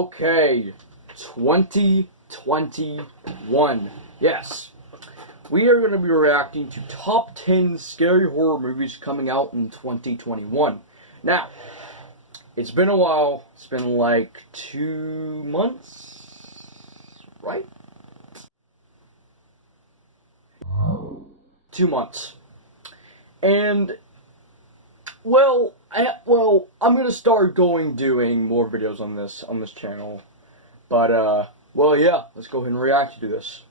Okay, 2021. Yes. We are going to be reacting to top 10 scary horror movies coming out in 2021. Now, it's been a while. It's been like 2 months, right? 2 months. And I'm gonna start doing more videos on this channel. But yeah, let's go ahead and react to this.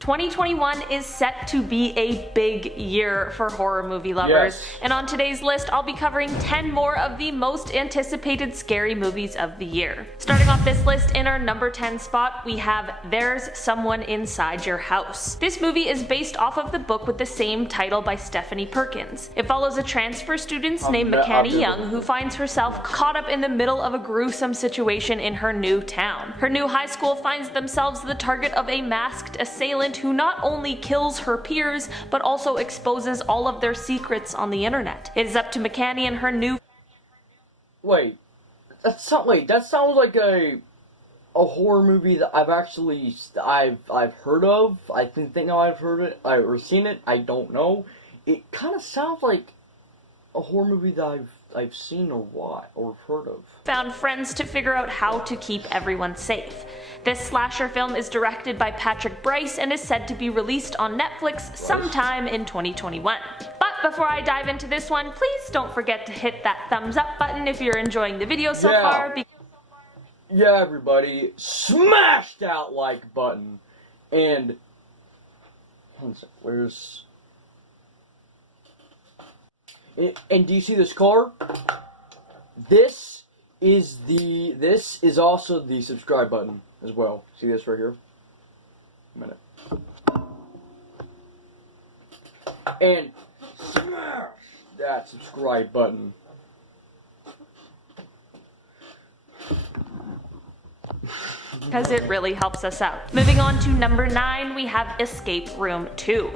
2021 is set to be a big year for horror movie lovers, Yes. and on today's list I'll be covering 10 more of the most anticipated scary movies of the year. Starting off this list in our number 10 spot, we have There's Someone Inside Your House. This movie is based off of the book with the same title by Stephanie Perkins. It follows a transfer student named McCanny Young who finds herself caught up in the middle of a gruesome situation in her new town. Her new high school finds themselves the target of a masked assailant who not only kills her peers, but also exposes all of their secrets on the internet. It is up to McCanny and her new— Wait, that sounds like a horror movie that I've heard of. I think I've heard it or seen it. I don't know. It kind of sounds like a horror movie that I've seen or heard of. Found friends to figure out how to keep everyone safe. This slasher film is directed by Patrick Bryce and is said to be released on Netflix sometime in 2021. But before I dive into this one, please don't forget to hit that thumbs up button if you're enjoying the video so far. Yeah, everybody, smash that like button. And where's? And do you see this car? This is also the subscribe button as well. See this right here? A minute. And smash that subscribe button. Because it really helps us out. Moving on to number 9, we have Escape Room 2.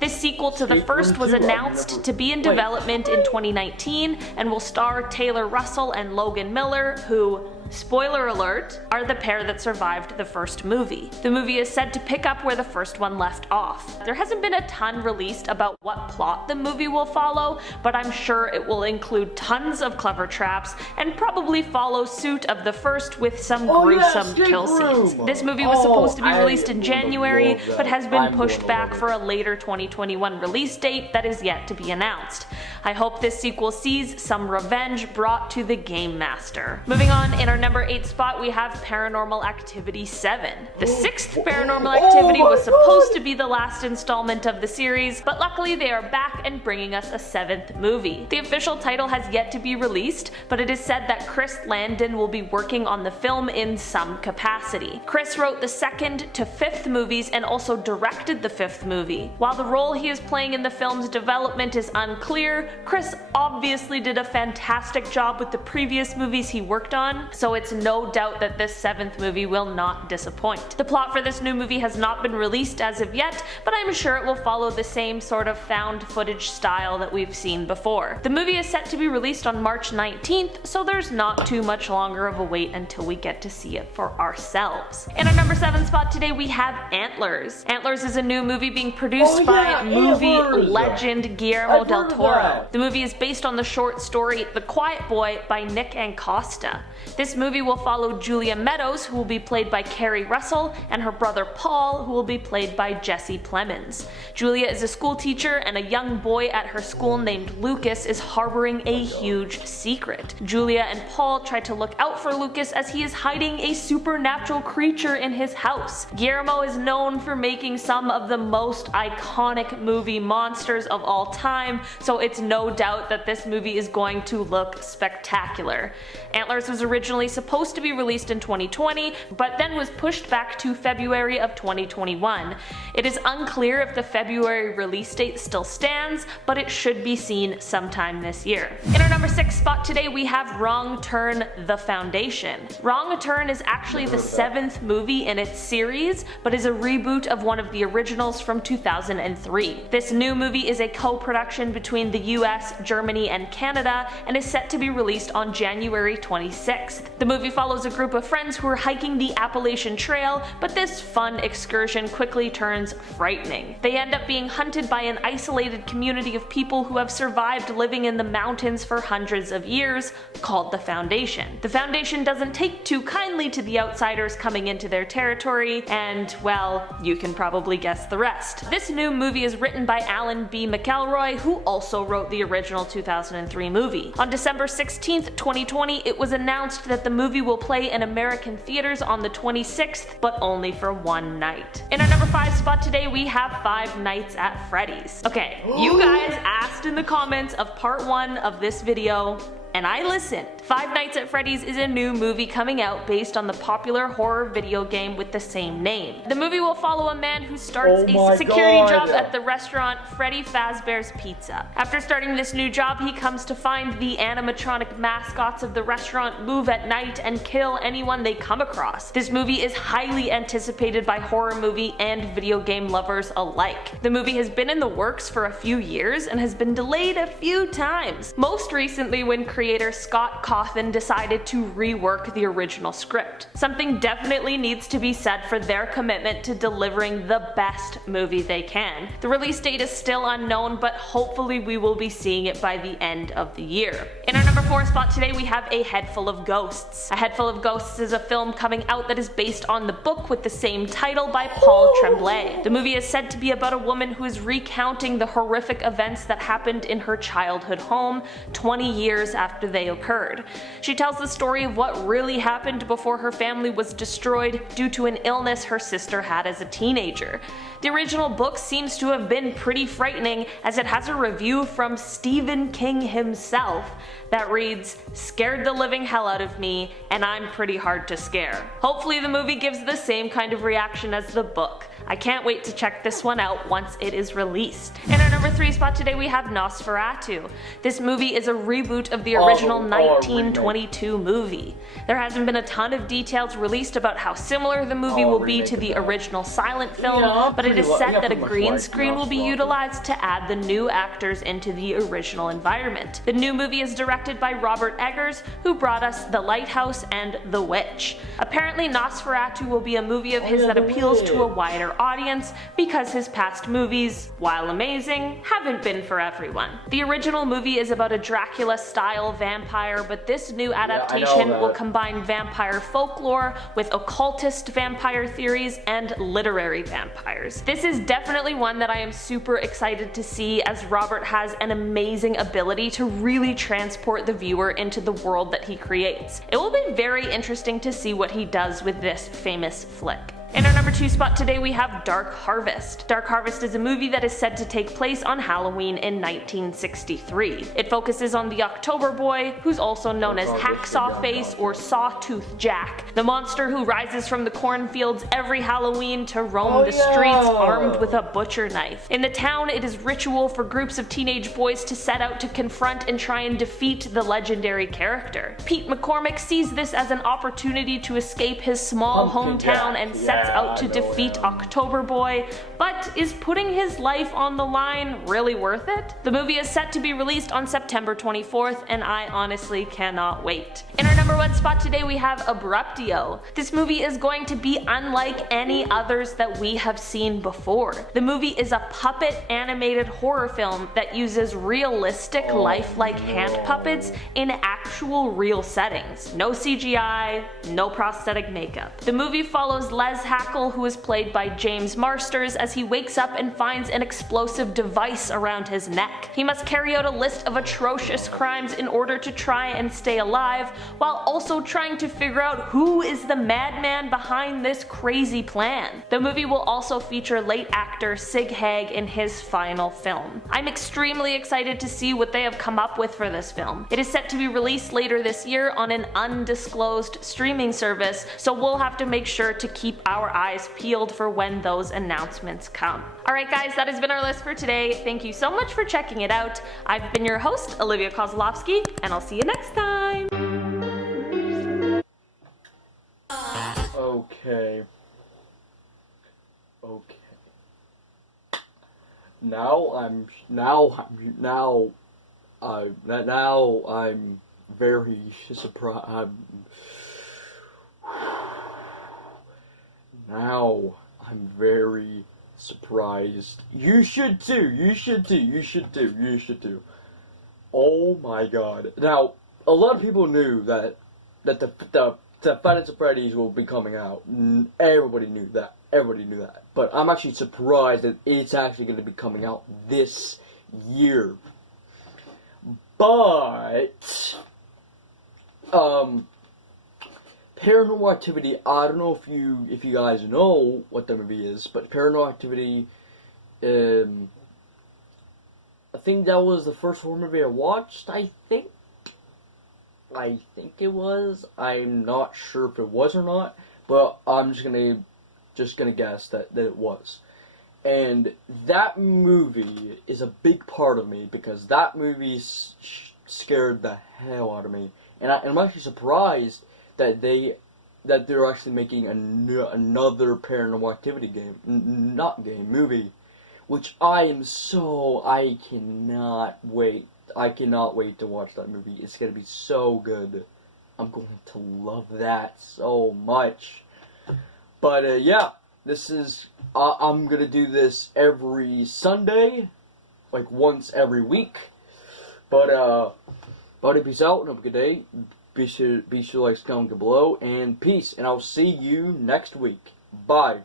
This sequel to the first was announced to be in development in 2019 and will star Taylor Russell and Logan Miller, who, spoiler alert, are the pair that survived the first movie. The movie is said to pick up where the first one left off. There hasn't been a ton released about what plot the movie will follow, but I'm sure it will include tons of clever traps and probably follow suit of the first with some gruesome kill scenes. This movie was supposed to be released in January, but has been pushed back for a later 2021 release date that is yet to be announced. I hope this sequel sees some revenge brought to the Game Master. Moving on, in our number 8 spot, we have Paranormal Activity 7. The 6th Paranormal Activity was supposed to be the last installment of the series, but luckily they are back and bringing us a 7th movie. The official title has yet to be released, but it is said that Chris Landon will be working on the film in some capacity. Chris wrote the 2nd to 5th movies and also directed the 5th movie. While the role he is playing in the film's development is unclear, Chris obviously did a fantastic job with the previous movies he worked on, so it's no doubt that this 7th movie will not disappoint. The plot for this new movie has not been released as of yet, but I'm sure it will follow the same sort of found footage style that we've seen before. The movie is set to be released on March 19th, so there's not too much longer of a wait until we get to see it for ourselves. In our number 7 spot today, we have Antlers. Antlers is a new movie being produced by movie legend Guillermo del Toro. The movie is based on the short story The Quiet Boy by Nick Ancosta. This movie will follow Julia Meadows, who will be played by Carrie Russell, and her brother Paul, who will be played by Jesse Plemons. Julia is a school teacher, and a young boy at her school named Lucas is harboring a huge secret. Julia and Paul try to look out for Lucas as he is hiding a supernatural creature in his house. Guillermo is known for making some of the most iconic movie monsters of all time, so it's no doubt that this movie is going to look spectacular. Antlers was originally supposed to be released in 2020, but then was pushed back to February of 2021. It is unclear if the February release date still stands, but it should be seen sometime this year. In our number 6 spot today, we have Wrong Turn: The Foundation. Wrong Turn is actually the 7th movie in its series, but is a reboot of one of the originals from 2003. This new movie is a co-production between the US, Germany, and Canada, and is set to be released on January 26th. The movie follows a group of friends who are hiking the Appalachian Trail, but this fun excursion quickly turns frightening. They end up being hunted by an isolated community of people who have survived living in the mountains for hundreds of years, called the Foundation. The Foundation doesn't take too kindly to the outsiders coming into their territory, and, well, you can probably guess the rest. This new movie is written by Alan B. McElroy, who also wrote the original 2003 movie. On December 16th, 2020, it was announced that the movie will play in American theaters on the 26th, but only for one night. In our number 5 spot today, we have Five Nights at Freddy's. Okay, you guys asked in the comments of part 1 of this video, and I listened. Five Nights at Freddy's is a new movie coming out based on the popular horror video game with the same name. The movie will follow a man who starts a security job at the restaurant Freddy Fazbear's Pizza. After starting this new job, he comes to find the animatronic mascots of the restaurant move at night and kill anyone they come across. This movie is highly anticipated by horror movie and video game lovers alike. The movie has been in the works for a few years and has been delayed a few times. Most recently when creator Scott Cawthon decided to rework the original script. Something definitely needs to be said for their commitment to delivering the best movie they can. The release date is still unknown, but hopefully we will be seeing it by the end of the year. In our number 4 spot today, we have A Head Full of Ghosts. A Head Full of Ghosts is a film coming out that is based on the book with the same title by Paul Tremblay. The movie is said to be about a woman who is recounting the horrific events that happened in her childhood home 20 years after they occurred. She tells the story of what really happened before her family was destroyed due to an illness her sister had as a teenager. The original book seems to have been pretty frightening, as it has a review from Stephen King himself that reads, "Scared the living hell out of me, and I'm pretty hard to scare." Hopefully the movie gives the same kind of reaction as the book. I can't wait to check this one out once it is released. In our number 3 spot today, we have Nosferatu. This movie is a reboot of the original 1922 movie. There hasn't been a ton of details released about how similar the movie will be to the original silent film, but it is said that a green screen will be utilized to add the new actors into the original environment. The new movie is directed by Robert Eggers, who brought us The Lighthouse and The Witch. Apparently Nosferatu will be a movie of his that appeals to a wider audience because his past movies, while amazing, haven't been for everyone. The original movie is about a Dracula-style vampire, but this new adaptation will combine vampire folklore with occultist vampire theories and literary vampires. This is definitely one that I am super excited to see, as Robert has an amazing ability to really transport the viewer into the world that he creates. It will be very interesting to see what he does with this famous flick. In our number 2 spot today, we have Dark Harvest. Dark Harvest is a movie that is said to take place on Halloween in 1963. It focuses on the October Boy, who's also known as Hacksaw Face or Sawtooth Jack, the monster who rises from the cornfields every Halloween to roam the streets armed with a butcher knife. In the town, it is ritual for groups of teenage boys to set out to confront and try and defeat the legendary character. Pete McCormick sees this as an opportunity to escape his small hometown and sets out to defeat October Boy, but is putting his life on the line really worth it? The movie is set to be released on September 24th, and I honestly cannot wait. In our number 1 spot today, we have Abruptio. This movie is going to be unlike any others that we have seen before. The movie is a puppet animated horror film that uses realistic lifelike hand puppets in actual real settings. No CGI, no prosthetic makeup. The movie follows Les Hackle, who is played by James Marsters, as he wakes up and finds an explosive device around his neck. He must carry out a list of atrocious crimes in order to try and stay alive, while also trying to figure out who is the madman behind this crazy plan. The movie will also feature late actor Sig Haig in his final film. I'm extremely excited to see what they have come up with for this film. It is set to be released later this year on an undisclosed streaming service, so we'll have to make sure to keep our eyes peeled for when those announcements come. Alright guys, that has been our list for today. Thank you so much for checking it out. I've been your host, Olivia Kozlowski, and I'll see you next time! Okay. Now I'm very surprised. surprised. You should too. You should too. You should too. You should too. Oh my god! Now, a lot of people knew that the Five Nights at Freddy's will be coming out. Everybody knew that. Everybody knew that. But I'm actually surprised that it's actually going to be coming out this year. But Paranormal Activity. I don't know if you guys know what the movie is, but Paranormal Activity. I think that was the first horror movie I watched. I think it was. I'm not sure if it was or not, but I'm just gonna guess that it was. And that movie is a big part of me because that movie scared the hell out of me, and I'm actually surprised that they're actually making another Paranormal Activity movie, which I cannot wait. I cannot wait to watch that movie. It's gonna be so good. I'm going to love that so much. But yeah, this is I'm gonna do this every Sunday, like once every week. But peace out and have a good day. Be sure to like, comment below, and peace. And I'll see you next week. Bye.